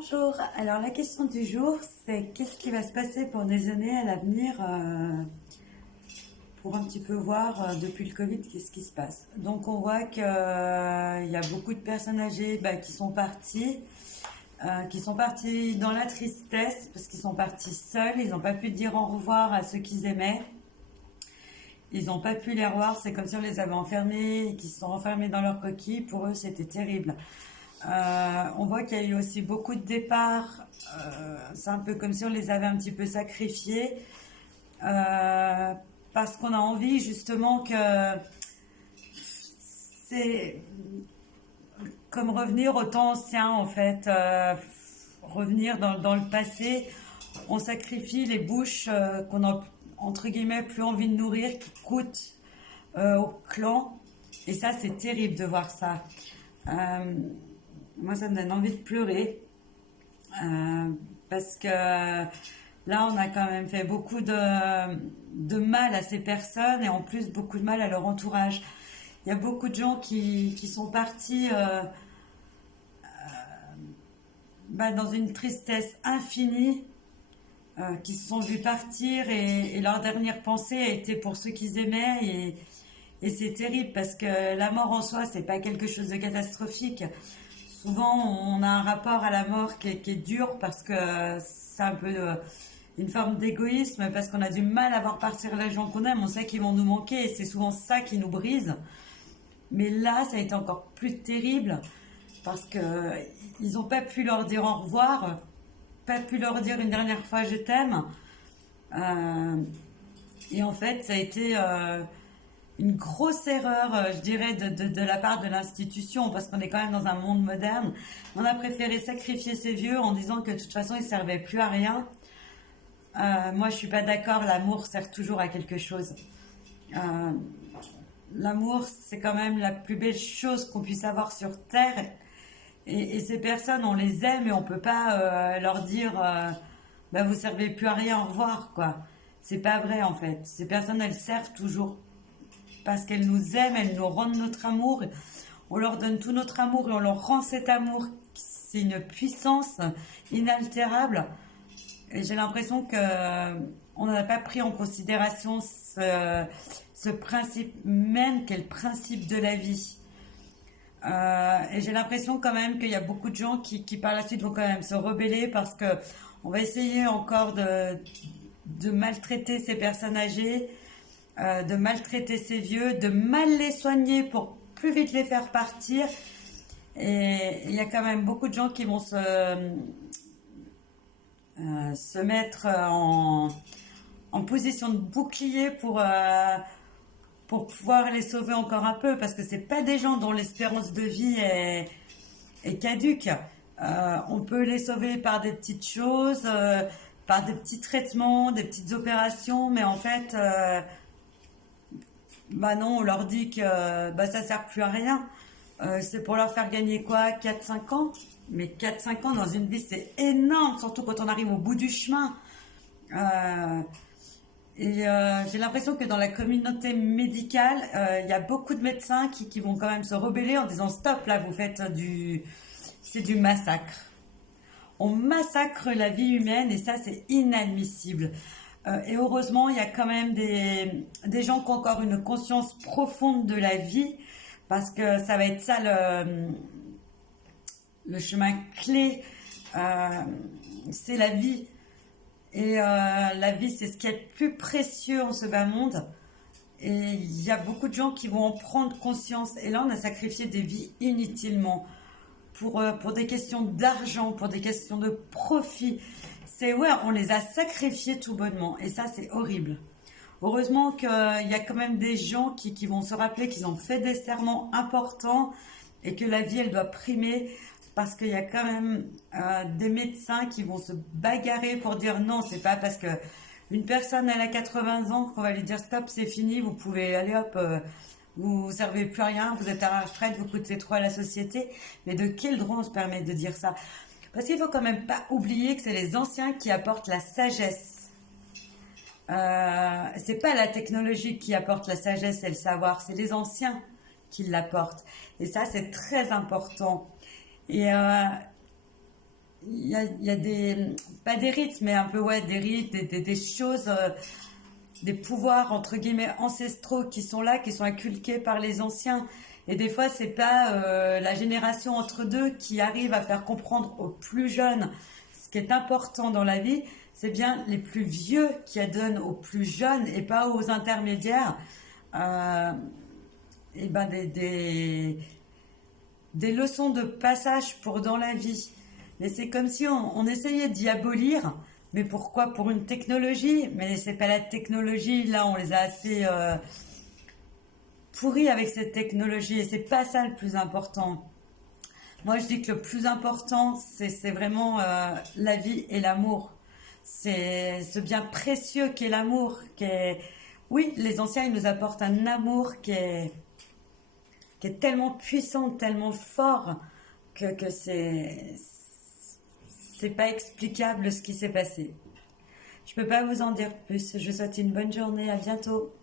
Bonjour, alors la question du jour c'est qu'est-ce qui va se passer pour les années à l'avenir pour un petit peu voir depuis le Covid qu'est-ce qui se passe. Donc on voit qu'il y a beaucoup de personnes âgées qui sont partis dans la tristesse parce qu'ils sont partis seuls, ils n'ont pas pu dire au revoir à ceux qu'ils aimaient, ils n'ont pas pu les revoir, c'est comme si on les avait enfermés et qu'ils se sont enfermés dans leur coquille, pour eux c'était terrible. On voit qu'il y a eu aussi beaucoup de départs. C'est un peu comme si on les avait un petit peu sacrifiés. Parce qu'on a envie justement que c'est comme revenir au temps ancien en fait. Revenir dans le passé. On sacrifie les bouches qu'on a entre guillemets plus envie de nourrir, qui coûtent au clan. Et ça c'est terrible de voir ça. Moi, ça me donne envie de pleurer parce que là, on a quand même fait beaucoup de mal à ces personnes et en plus beaucoup de mal à leur entourage. Il y a beaucoup de gens qui sont partis dans une tristesse infinie, qui se sont vus partir et leur dernière pensée a été pour ceux qu'ils aimaient et c'est terrible parce que la mort en soi, c'est pas quelque chose de catastrophique. Souvent, on a un rapport à la mort qui est dur parce que c'est un peu une forme d'égoïsme, parce qu'on a du mal à voir partir les gens qu'on aime. On sait qu'ils vont nous manquer et c'est souvent ça qui nous brise. Mais là, ça a été encore plus terrible parce qu'ils n'ont pas pu leur dire au revoir, pas pu leur dire une dernière fois je t'aime. Et en fait, ça a été une grosse erreur, je dirais, de la part de l'institution, parce qu'on est quand même dans un monde moderne. On a préféré sacrifier ces vieux en disant que de toute façon, ils ne servaient plus à rien. Moi, je ne suis pas d'accord, l'amour sert toujours à quelque chose. Euh, L'amour, c'est quand même la plus belle chose qu'on puisse avoir sur Terre. Et ces personnes, on les aime et on ne peut pas leur dire vous ne servez plus à rien, au revoir, quoi. C'est pas vrai, en fait. Ces personnes, elles servent toujours parce qu'elles nous aiment, elles nous rendent notre amour, on leur donne tout notre amour et on leur rend cet amour. C'est une puissance inaltérable. Et j'ai l'impression qu'on n'a pas pris en considération ce principe même qu'est le principe de la vie. Et j'ai l'impression quand même qu'il y a beaucoup de gens qui par la suite vont quand même se rebeller parce que on va essayer encore de maltraiter ces personnes âgées, de maltraiter ces vieux, de mal les soigner pour plus vite les faire partir. Et il y a quand même beaucoup de gens qui vont se mettre en position de bouclier pour pouvoir les sauver encore un peu, parce que c'est pas des gens dont l'espérance de vie est caduque. On peut les sauver par des petites choses, par des petits traitements, des petites opérations, mais en fait non, on leur dit que ça sert plus à rien. C'est pour leur faire gagner quoi, 4-5 ans. Mais 4-5 ans dans une vie, c'est énorme, surtout quand on arrive au bout du chemin. J'ai l'impression que dans la communauté médicale, il y a beaucoup de médecins qui vont quand même se rebeller en disant stop, là vous faites c'est du massacre. On massacre la vie humaine et ça c'est inadmissible. Et heureusement, il y a quand même des gens qui ont encore une conscience profonde de la vie, parce que ça va être ça le chemin clé, c'est la vie. Et la vie, c'est ce qui est le plus précieux en ce bas monde. Et il y a beaucoup de gens qui vont en prendre conscience. Et là, on a sacrifié des vies inutilement pour des questions d'argent, pour des questions de profit. On les a sacrifiés tout bonnement. Et ça, c'est horrible. Heureusement qu'il y a quand même des gens qui vont se rappeler qu'ils ont fait des serments importants et que la vie, elle doit primer, parce qu'il y a quand même des médecins qui vont se bagarrer pour dire non, c'est pas parce que une personne elle a 80 ans qu'on va lui dire stop, c'est fini, vous pouvez aller hop, vous servez plus à rien, vous êtes à la retraite, vous coûtez trop à la société. Mais de quel droit on se permet de dire ça? Parce qu'il faut quand même pas oublier que c'est les anciens qui apportent la sagesse. C'est pas la technologie qui apporte la sagesse et le savoir, c'est les anciens qui l'apportent. Et ça, c'est très important. Et il il y a des, pas des rites, mais un peu, ouais, des rites, des choses, des pouvoirs, entre guillemets, ancestraux qui sont là, qui sont inculqués par les anciens. Et des fois, c'est pas la génération entre deux qui arrive à faire comprendre aux plus jeunes ce qui est important dans la vie. C'est bien les plus vieux qui donnent aux plus jeunes et pas aux intermédiaires. Euh, et ben des leçons de passage pour dans la vie. Mais c'est comme si on essayait d'y abolir. Mais pourquoi? Pour une technologie. Mais c'est pas la technologie. Là, on les a assez pourris avec cette technologie. Et c'est pas ça le plus important. Moi, je dis que le plus important, c'est vraiment la vie et l'amour. C'est ce bien précieux qu'est l'amour. Oui, les anciens, ils nous apportent un amour qui est tellement puissant, tellement fort, que c'est pas explicable ce qui s'est passé. Je peux pas vous en dire plus. Je vous souhaite une bonne journée. À bientôt.